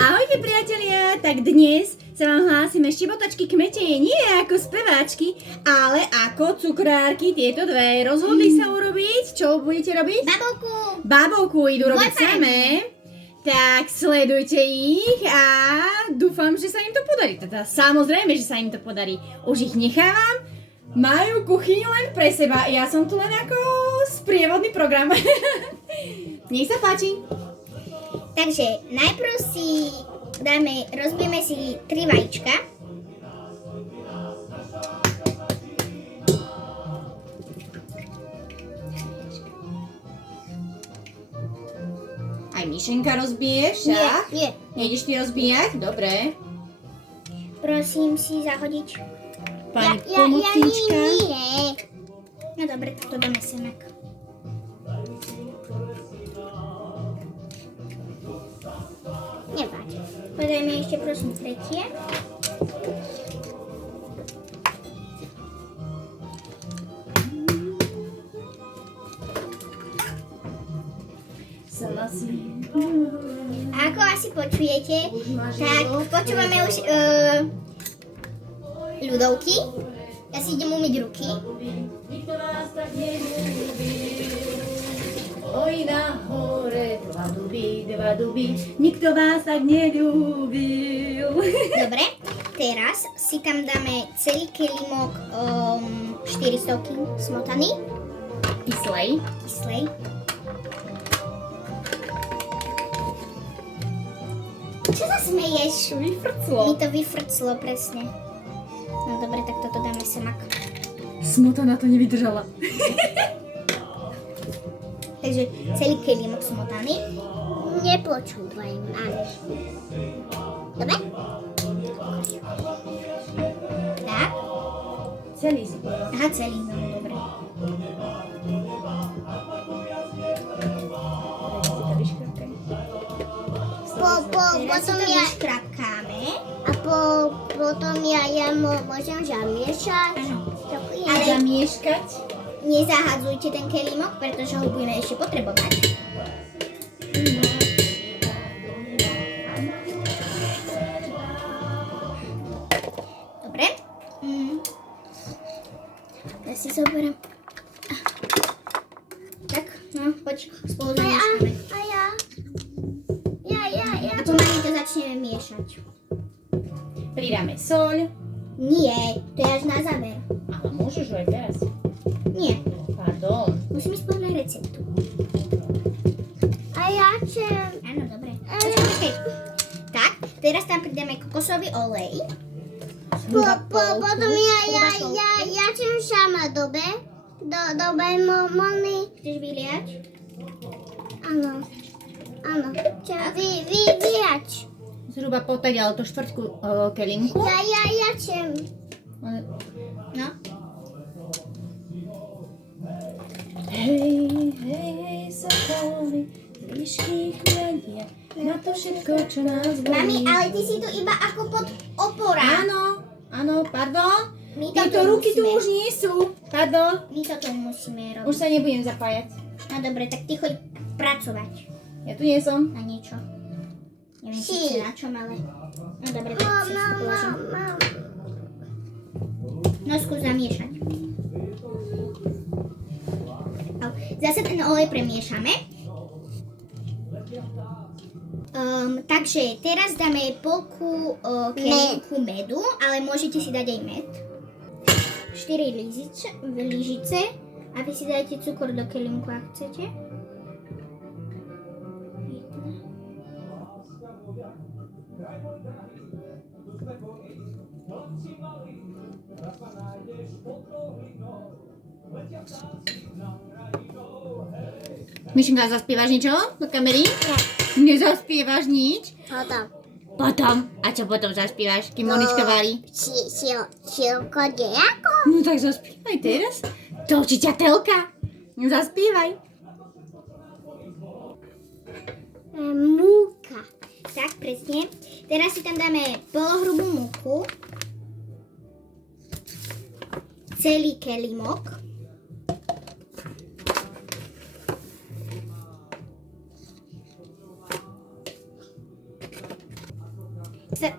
Ahojte priatelia, tak dnes sa vám hlásime štibotačky kmeteje nie ako speváčky, ale ako cukrárky, tieto dve. Rozhodli sa urobiť, čo budete robiť? Babovku idú robiť samé. Tak sledujte ich a dúfam, že sa im to podarí. Teda samozrejme, že sa im to podarí. Už ich nechávam. Majú kuchyňu len pre seba. Ja som tu len ako sprievodný program. Nech sa páči. Takže najprv si rozbijeme si 3 vajíčka. Aj Mišenka rozbiješ, však? Nie. Nejdeš ty rozbíjať? Dobre. Prosím si zahodiť. Pani pomocnička. Nie. No dobre, tak to dáme semak. Nevadí. Podajme ešte prosím tretie. A ako asi počujete, tak počúvame už ľudovky. Ja si idem umyť ruky. Nikto vás tak neľúbil. Oj na hore, dva duby, nikto vás tak neľúbil. Dobre, teraz si tam dáme celý kelímok 400 smotaný. Kyslej. Čo sa smeješ? Vyfrclo. Mi to vyfrclo, presne. No dobre, tak toto dáme semak. Smota na to nevydržala. Takže celý kelímok smotaný. Nepočúvaj, máš. Dobre? Tak. Celý si povedal. Aha, celý, no dobre. Potom ja vyškrapkáme. A potom ja môžem zamiešať. Áno. Ale zamieškať. Nezahadzujte ten kelímok, pretože ho budeme ešte potrebovať. Dobre. Ja si zoberiem. Tak, no, poď, spolu zamieškame. A pomaly to začneme miešať. Pridáme soľ. Nie, to je až na záver. Ale môžeš ho aj teraz. Nie, Pardon. musíme ísť podľa receptu. A ja chcem. Áno, dobre. Počkaj. Tak, teraz tam pridáme kokosový olej. Potom ja chcem sama dobe. Dobe mami. Chceš vyliať? Áno. Vyliať. Zhruba potaď, ale to štvrtku kelímku. Ja chcem. No. Hej, sokoly, výšky hľadia na to všetko, čo nás bolí. Mami, ale ty si tu iba ako pod opora. Áno, pardon. My Tieto ruky tu už nie sú. Pardon. My toto musíme robiť. Už sa nebudem zapájať. No dobre, tak ty choď pracovať Ja tu nie som. na niečo. Neviem síce na čom, ale... No dobre, tak si položím. No skús zamiešať. Zase ten olej premiešame. Takže teraz dáme polku kelímku medu, ale môžete si dať aj med. 4 lyžice a vy si dajte cukor do kelímku, ak chcete. Myšenka, zaspievaš niečo do kamery? Nezaspievaš nič? Potom. A čo potom zaspievaš, kým Monička varí? Silko nejako? No tak zaspievaj teraz. To učí ťa telka. Zaspievaj. Múka. Tak, presne. Teraz si tam dáme polohrubú múku. Celý kelímok.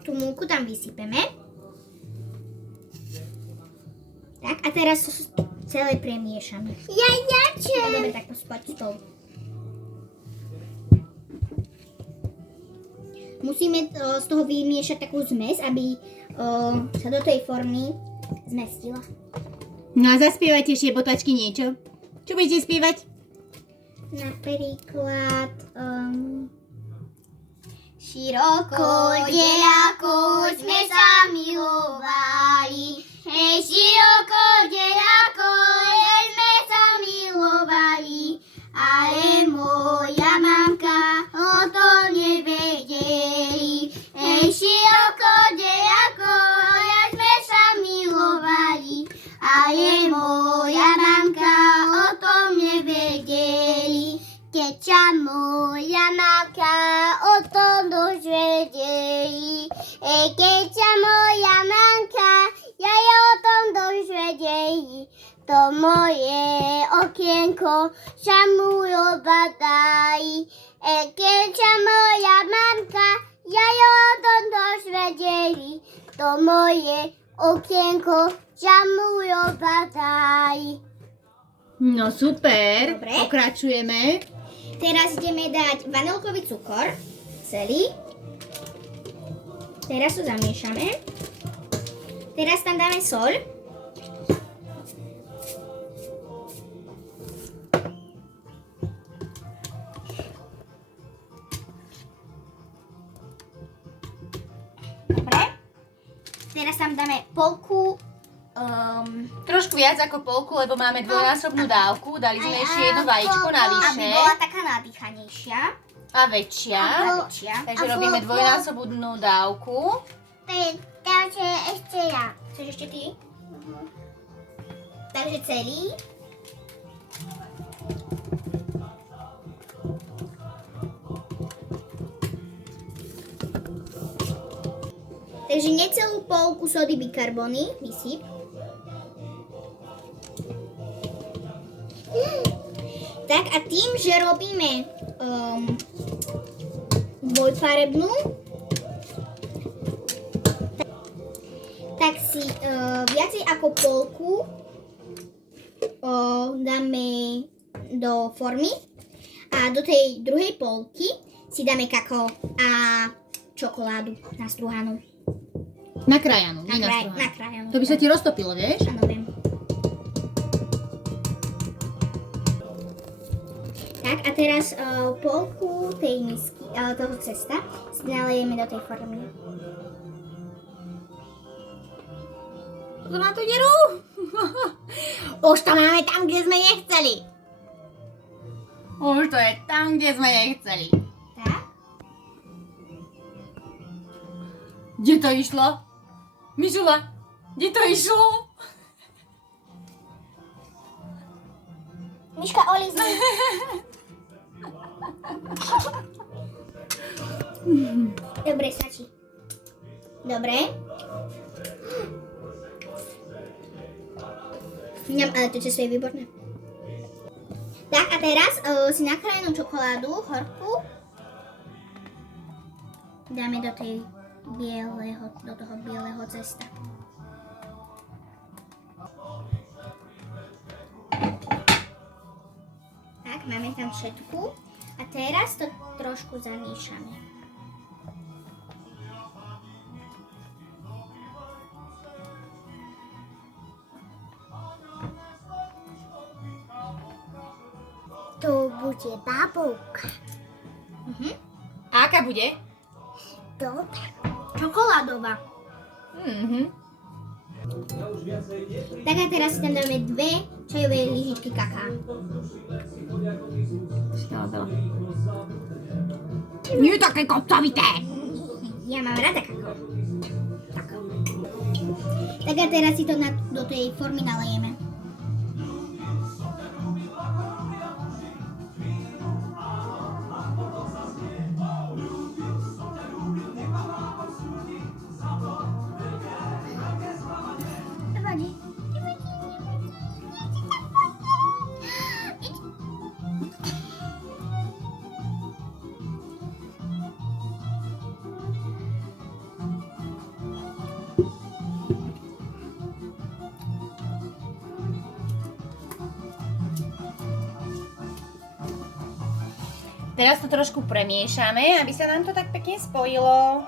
tú múku tam vysypeme. Tak, a teraz to celé premiešame. Dobre, tak poď spolu. Musíme z toho vymiešať takú zmes, aby sa do tej formy zmestila. No a zaspievajte šiebotačky niečo. Čo budete spievať? Napríklad široko, ďaleko sme sa milovali. Hej, široko, ďaleko sme sa milovali. Ale moja mamka o to nevedeli. Hej, široko, ďaleko sme sa milovali. Ale moja mamka o tom nevedeli. Keď sa moja mamka o tom dozvedeli. Keď sa moja mamka o tom dozvedeli. To moje okienko sa mu obadají. Keď sa moja mamka o tom dozvedeli. To moje okienko sa mu obadají. No super. Dobre. Pokračujeme. Teraz ideme dať vanilkový cukor, celý. Teraz to zamiešame. Teraz tam dáme soľ. Dobre. Teraz tam dáme polku Trošku viac ako polku, lebo máme dvojnásobnú dávku. Dali sme ešte jedno vajíčko aby navyše. bola taká nadýchanejšia. A väčšia. Takže A robíme polku. dvojnásobnú dávku. Takže ešte ja. Chceš ešte ty? Takže celý. Takže necelú polku sody bikarbony vysyp. Tak a tým, že robíme dvojfarebnú, tak si viacej ako polku dáme do formy a do tej druhej polky si dáme kakao a čokoládu nastruhanú. Nakrájanú, nie nastruhanú. Nakrájanú. To by sa ti roztopilo, vieš? Áno, viem. Tak a teraz polku tej misky, toho cesta si nalejeme do tej formy. To na tú dieru. Už to máme tam, kde sme nechceli. Už to je tam, kde sme nechceli. Tak. Kde to išlo? Mišula, kde to išlo? Miška, olízni. Dobre, stačí. Dobre. Ale to často je výborné. Tak a teraz si nakrájenú čokoládu, horkú, dáme do toho bieleho cesta. Tak, máme tam všetku. A teraz to trošku zamiešame. To bude babovka. A aká bude? Dobrá. Čokoládová. Tak a teraz si tam dáme 2 čajové lyžičky kaká. Nie také kopcovité. Ja mám rada kakao. Tak a teraz si to do tej formy nalejeme. Teraz to trošku premiešame, aby sa nám to tak pekne spojilo.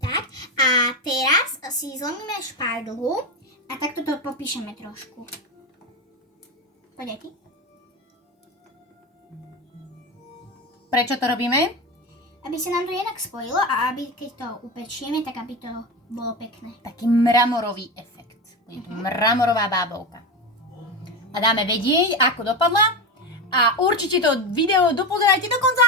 Tak, a teraz si zlomíme špardlu a takto to popíšeme trošku. Poď aj ty. Prečo to robíme? Aby sa nám to jednak spojilo a aby keď to upečieme, tak aby to bolo pekné. Taký mramorový efekt. Bude to mramorová bábovka. A dáme vedieť, ako dopadla. A určite to video dopozerajte do konca.